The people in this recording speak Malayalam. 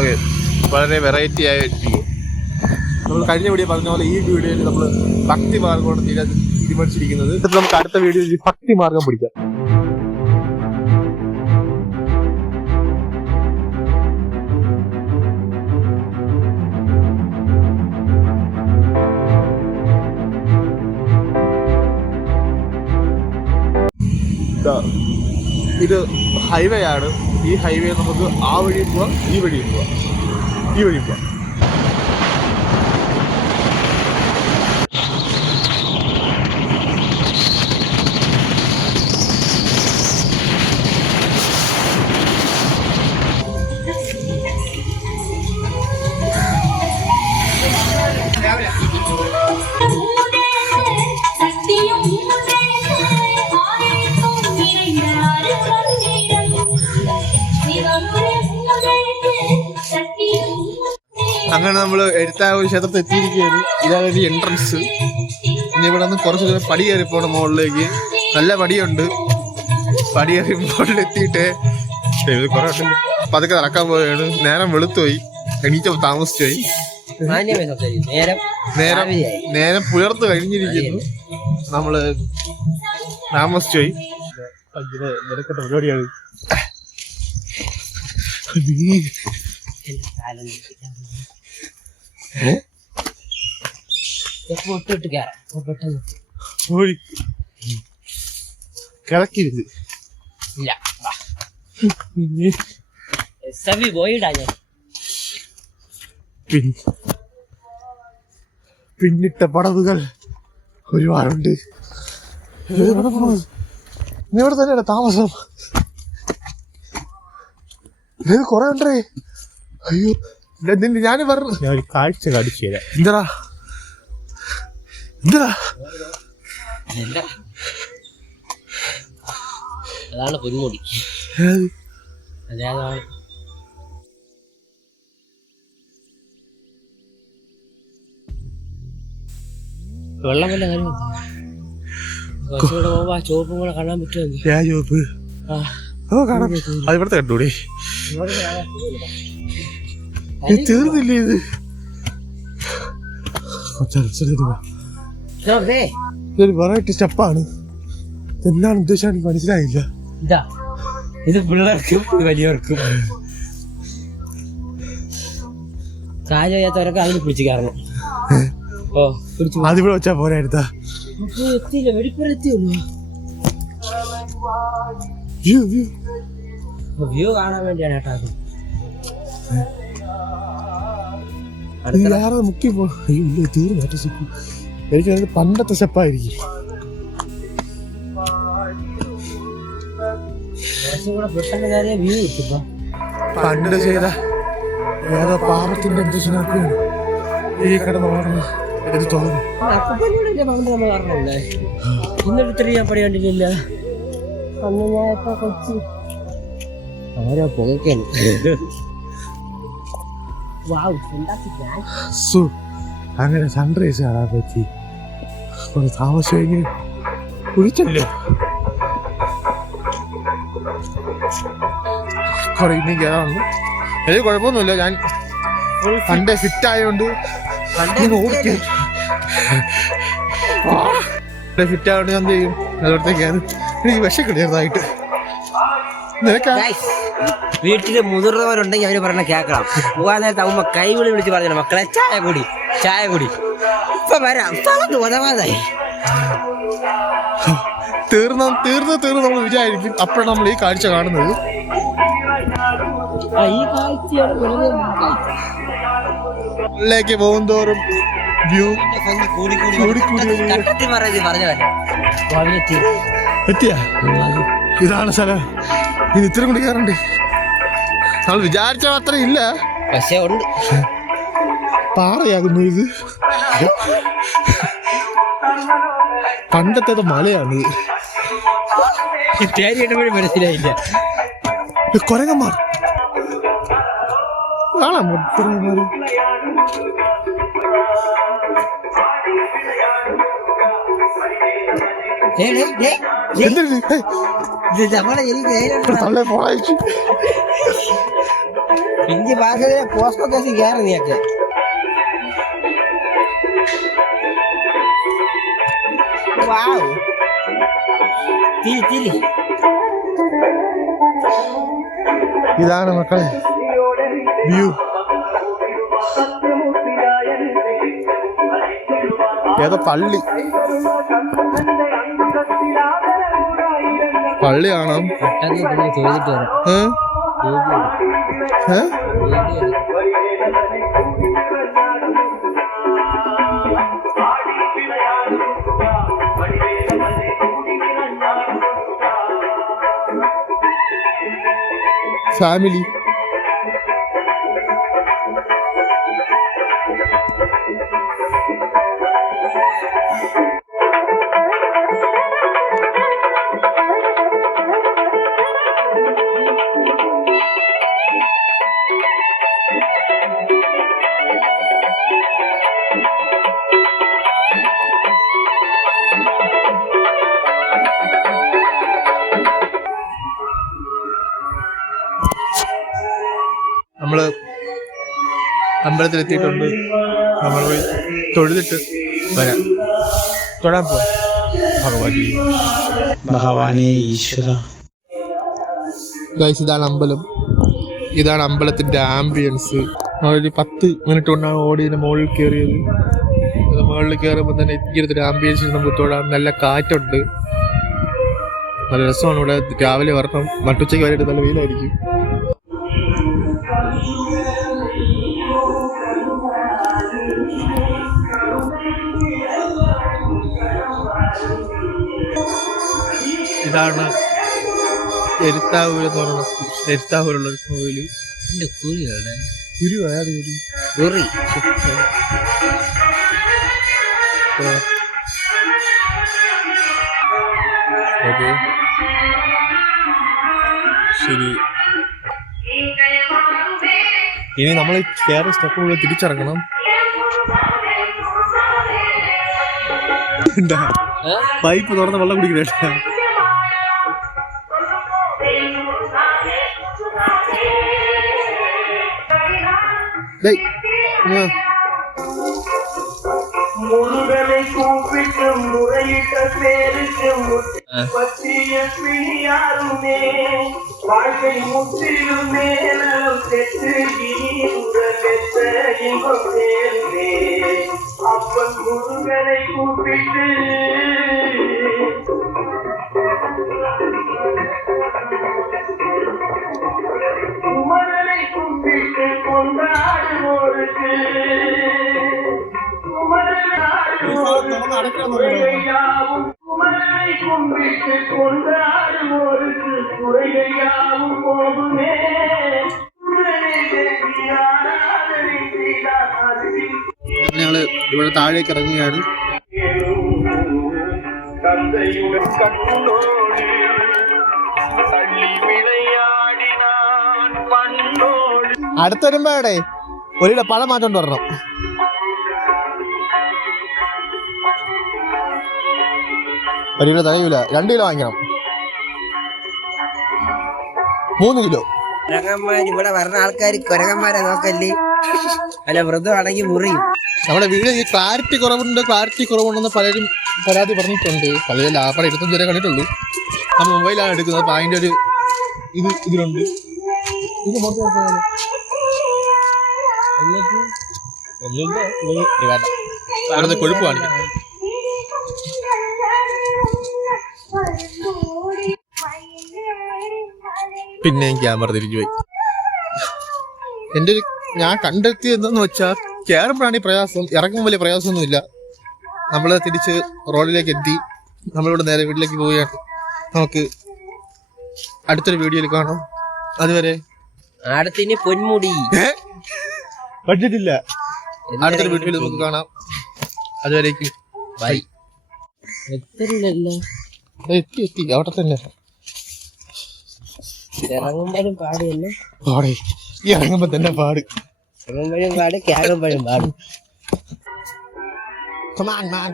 ഓക്കെ വളരെ വെറൈറ്റി ആയ വ്യൂ നമ്മൾ കഴിഞ്ഞ വീഡിയോ പറഞ്ഞ പോലെ ഈ വീഡിയോയിൽ നമ്മൾ ഭക്തി മാർഗമാണ് തീരാ തീരുമാനിച്ചിരിക്കുന്നത്. എന്നിട്ട് നമുക്ക് അടുത്ത വീഡിയോയിൽ ഭക്തി മാർഗം പിടിക്കാം. ഇതാ, ഇത് ഹൈവേ ആണ്. ഈ ഹൈവേ നമുക്ക് ആ വഴിയും പോവാം ഈ വഴിയും പോവാം ഈ വഴിയും പോവാം. അങ്ങനെ നമ്മൾ എഴുത്താവൂർ ക്ഷേത്രത്തിൽ എത്തിയിരിക്കുകയാണ്. ഇതാണ് ഒരു എൻട്രൻസ് ഇനി ഇവിടെ നിന്ന് കുറച്ച് ദൂരം പടി കയറി പോകണം മുകളിലേക്ക്. നല്ല പടിയുണ്ട്. പടി കയറി മുകളിൽ എത്തിയിട്ട് കുറെ. പതുക്കെ നടക്കാൻ പോവുകയാണ്. നേരം വെളുത്തുപോയി. എണീറ്റ താമസിച്ചു പോയി മാന്യമായി നേരം നേരം പുലർത്ത് കഴിഞ്ഞിരിക്കുന്നു. നമ്മൾ താമസിച്ചു പോയി ഭയങ്കര നിരക്കട്ട പരിപാടിയാണ്. പൊട്ടിട്ട് കയറാം പെട്ടെന്ന് ഓടി കിടക്കരുത് ഇല്ല സവി പോയിടാ ഞാൻ പിന്നിട്ട പടവുകൾ ഒരുപാടുണ്ട് ഇവിടെ തന്നെയാണ് താമസം ഇത് കൊറേ ഉണ്ടേ. അയ്യോ ഞാൻ പറഞ്ഞു ഞാൻ ഒരു കാഴ്ച കാണിച്ചു തരാം. എന്താ അതാണ് പൊന്മുടി. അതാണ്. വെള്ളം വല്ല കാര്യം ചോപ്പും കൂടെ കാണാൻ പറ്റുമോ? ചുവപ്പ്? ആ. അത് ഇവിടുത്തെ കണ്ടൂടെ. തീർന്നില്ലേ ഇത്? ഇതൊരു വെറൈറ്റി സ്റ്റെപ്പാണ് എന്താണ് ഉദ്ദേശം എനിക്ക് മനസ്സിലായില്ല. ഇതാ. ഇത് പിള്ളേർക്കും വലിയവർക്കും. കാര്യം ചെയ്യാത്തവരൊക്കെ അതിന് പിടിച്ചു കയറണം. ഓ പിടിച്ചു അതിവിടെ വെച്ചാ പോരായിരുത്താ എടുത്താ എത്തിയില്ല വെടിപ്പുറ എത്തിയുള്ളൂ. വ്യൂ കാണാൻ വേണ്ടിയാണ് ഏട്ടാ അത്. മുക്കി തീർന്നു എനിക്ക് പണ്ടത്തെ സ്റ്റെപ്പായിരിക്കും പണ്ട് ചെയ്ത ഏതോ പാപത്തിന്റെ ഈ കിടന്ന് ഓടുന്നു എനിക്ക് തോന്നുന്നു ഇന്നൊരു പണി കണ്ടിട്ടില്ല. അന്ന് ഞാൻ ഇപ്പൊ കൊച്ചു. ഓരോ. സു അങ്ങനെ സൺറൈസ് കാണാൻ പറ്റി. കുറച്ച് താമസിച്ചെങ്കിൽ കുഴിച്ചല്ലോ കുറെ ഇനി കയറാറുണ്ട് എനിക്ക് കുഴപ്പമൊന്നുമില്ല ഞാൻ പണ്ടേ ഫിറ്റ് ആയതുകൊണ്ട് ഫിറ്റ് ആയതുകൊണ്ട് ഞാൻ എന്ത് ചെയ്യും? അതോടത്തേക്ക് എനിക്ക് വിശക്കില്ല ചെറുതായിട്ട് നിനക്കാ? വീട്ടിൽ മുതിർന്നവരുണ്ടെങ്കിൽ അവർ പറഞ്ഞ കേക്കണം പോകാൻ നേരത്തെ അമ്മ കൈവിളി വിളിച്ച് പറഞ്ഞു മക്കളെ ചായ കുടി ചായ കുടി. ഇപ്പൊ വരാം. ഉതവാതായി തീർന്ന തീർന്ന് തീർന്ന് നമ്മൾ വിചാരിക്കും. അപ്പോഴാണ് നമ്മൾ ഈ കാഴ്ച കാണുന്നത്. ഈ കാഴ്ചയാണ് പോകും തോറും വ്യൂ കൂടി കൂടി കൂടി എത്തിയ? ഇതാണ് സ്ഥലം ഇനി ഇത്രയും കൂടി കയറണ്ട്? നമ്മൾ വിചാരിച്ച മാത്രം ഇല്ല. പക്ഷെ ഉണ്ട്. പാറയാകുന്നു ഇത്. പണ്ടത്തെ മലയാണ് പേര് കേട്ടപ്പോഴും മനസ്സിലായില്ല. ഇത് കൊരങ്ങന്മാർ. കാണാം കൊരങ്ങന്മാര്. ദേ, ദേ, ദേ, ദേ, എന്തിനു? ഇത് നമ്മളെ എനിക്ക് നേരിട്ട് തള്ളെ പോളയച്ചു. ഹിന്ദി ഭാഷയിലെ പോസ്കോ കേസ് കയറി നീയൊക്കെ. വാവ്. തിരി തിരി. ഇതാണ് മക്കളെ വ്യൂ. ഏതോ പള്ളി. പള്ളി കാണാം. ചോദിച്ചിട്ട് വരാം. है? फैमिली അമ്പലത്തിൽ അമ്പലത്തിലെത്തിയിട്ടുണ്ട്. നമ്മൾ പോയി തൊഴുതിട്ട് വരാം. തൊഴാൻ പോ ഭഗവാനെ. ഈശ്വര. ഗൈസ് ഇതാണ് അമ്പലം. ഇതാണ് അമ്പലത്തിന്റെ ആംബിയൻസ് ഒരു പത്ത് മിനിറ്റ് കൊണ്ടാണ് ഓടിയതിന് മുകളിൽ കയറിയത് മുകളിൽ കയറുമ്പോൾ തന്നെ ഇങ്ങനത്തെ ആംബിയൻസ് നമുക്ക് തൊഴാം നല്ല കാറ്റുണ്ട്. നല്ല രസമാണ് ഇവിടെ. രാവിലെ വരണം. നട്ടുച്ചയ്ക്ക് വരെയായിട്ട് നല്ല വെയിലായിരിക്കും. ഇതാണ് എരുത്താവൂർ എന്ന് പറയുന്ന എരുത്താവൂരുള്ള ഒരു കോവിൽ. എന്റെ കൂലികളുടെ കുരു അയാത് ഗുരു കുറി. ഓക്കെ. ശരി. ഇനി നമ്മൾ കയറി സ്റ്റെപ്പ് കൂടെ തിരിച്ചിറങ്ങണം. പൈപ്പ് തുറന്ന് വെള്ളം കുടിക്കണേട്ടാ டேய் முருகனை கூப்பிட்டு முறையிட்ட பேருக்கு பற்றிய பிரியாருமே வாழ்க்கை முற்றிலும் மேலும் பெற்று இன்பம் சேர்ந்தே அப்பன் முருகனை கூப்பிட்டு கும்பிட்டு கொண்டாடுவோருக்கு குமரனாடுவோருக்கையாவும் குமரனை கும்பிட்டு கொண்டாடுவோருக்கு குறைகையாவும் போகுமே குமரனை தேடி ஆராதனை செய்தால் அதுவில் ഞങ്ങള് ഇവിടെ താഴേക്ക് ഇറങ്ങുകയാണ് தந்தையுடன் கண்ணோடு അടുത്ത് വരുമ്പോ എവിടെ ഒരു പഴം മാറ്റോണ്ട് വരണം. ഒരു കിലോ തികയൂല. രണ്ട് കിലോ വാങ്ങിക്കണം. മൂന്ന് കിലോ. കുരങ്ങന്മാർ ഇവിടെ വരുന്ന ആൾക്കാർ കുരങ്ങന്മാരെ നോക്കല്ലേ? അല്ല മൃദുവാണെങ്കിൽ മുറിയും. നമ്മുടെ വീട് ഈ ക്ലാരിറ്റി കുറവുണ്ട് ക്ലാരിറ്റി കുറവുണ്ടെന്ന് പലരും പരാതി പറഞ്ഞിട്ടുണ്ട്. പലരും ലാഭം ഇരുപത്തഞ്ച് വരെ കണ്ടിട്ടുള്ളൂ. ആ മൊബൈലാണ് എടുക്കുന്നത് അപ്പൊ അതിന്റെ ഒരു ഇത് ഇതിലുണ്ട്. ഇത് മൊത്തം വേണ്ട കൊഴുപ്പ് കാണിക്കും. പിന്നെയും ക്യാമറ തിരിഞ്ഞു പോയി. എന്റെ ഒരു ഞാൻ കണ്ടെത്തിയതെന്ന് വെച്ചാൽ കയറുമ്പോഴാണ് ഈ പ്രയാസം. ഇറങ്ങുമ്പോൾ വലിയ പ്രയാസമൊന്നുമില്ല. നമ്മൾ തിരിച്ച് റോഡിലേക്ക് എത്തി. നമ്മളിവിടെ നേരെ വീട്ടിലേക്ക് പോവുകയാണ്. നമുക്ക് അടുത്തൊരു വീഡിയോയിൽ കാണാം. അതുവരെ അടുത്തിന് പൊന്മുടി. കണ്ടിട്ടില്ല. അടുത്തൊരു വീഡിയോയിൽ നമുക്ക് കാണാം. അതുവരേക്ക്. ബൈ. എത്തില്ലല്ലോ എത്തി എത്തി. അവിടെ തന്നെ. ഇറങ്ങുമ്പോഴും പാട് തന്നെ. പാടേ. ഇറങ്ങുമ്പോ തന്നെ പാട്. ഇറങ്ങുമ്പോഴും പാട് കേറുമ്പോഴും പാട്. Come on, man.